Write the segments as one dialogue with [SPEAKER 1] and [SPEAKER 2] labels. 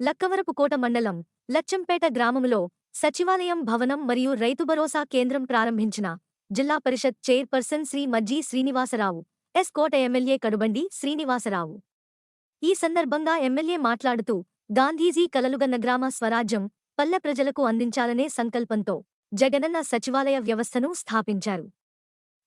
[SPEAKER 1] లక్కవరపుకోట మండలం లచ్చంపేట గ్రామములో సచివాలయం భవనం మరియు రైతు భరోసా కేంద్రం ప్రారంభించిన Zilla Parishad chairperson Shri Majji Srinivasarao S Kota MLA Kadubandi Srinivasarao. ఈ సందర్భంగా ఎమ్మెల్యే మాట్లాడుతూ గాంధీజీ కలలుగన్న గ్రామ స్వరాజ్యం పల్లె ప్రజలకు అందించాలనే సంకల్పంతో జగనన్న సచివాలయ వ్యవస్థను స్థాపించారు.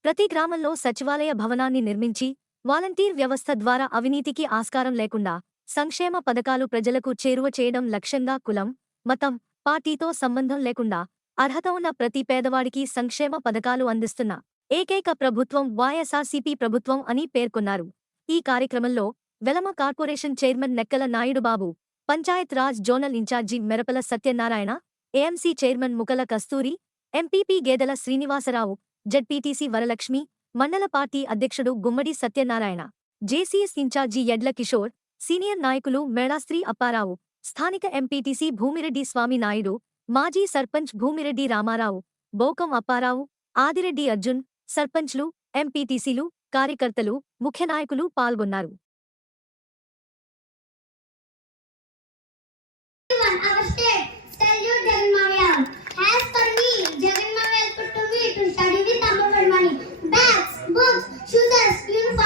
[SPEAKER 1] ప్రతి గ్రామంలో సచివాలయ భవనాన్ని నిర్మించి వాలంటీర్ వ్యవస్థ ద్వారా అవినీతికి ఆస్కారం లేకుండా సంక్షేమ పథకాలు ప్రజలకు చేరువ చేయడం లక్ష్యంగా కులం మతం పార్టీతో సంబంధం లేకుండా అర్హత ఉన్న ప్రతి పేదవాడికి సంక్షేమ పథకాలు అందిస్తున్న ఏకైక ప్రభుత్వం వైఎస్ఆర్సీపీ ప్రభుత్వం అని పేర్కొన్నారు. ఈ కార్యక్రమంలో Velama corporation chairman Nekkala Naidubabu Panchayat Raj zonal incharge Merapala Satyanarayana AMC chairman Mukala Kasturi MPP Gedela Srinivasarao ZPTC Varalakshmi మండల పార్టీ అధ్యక్షుడు గుమ్మడి సత్యనారాయణ జేసీఎస్ ఇన్ఛార్జి ఎడ్ల కిషోర్ సీనియర్ నాయకులు మేళాస్త్రీ అప్పారావు స్థానిక ఎంపీటీసీ భూమిరెడ్డి స్వామి నాయుడు మాజీ సర్పంచ్ భూమిరెడ్డి రామారావు బోకం అప్పారావు ఆదిరెడ్డి అర్జున్ సర్పంచ్లు ఎంపీటీసీలు కార్యకర్తలు ముఖ్య నాయకులు పాల్గొన్నారు.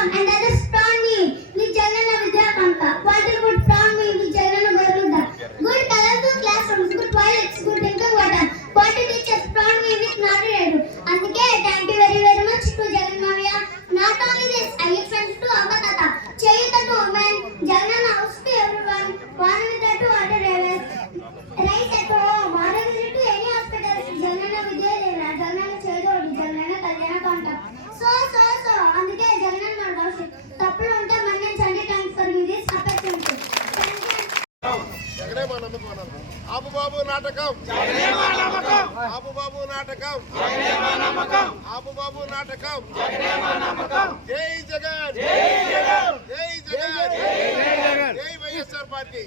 [SPEAKER 1] Everyone,
[SPEAKER 2] మా నమ్మకం అన్నారు ఆపు నాటకం ఆపు నాటకం ఆపు నాటకం జై జగన్ జై జగన్ జై వైఎస్ఆర్ పార్టీ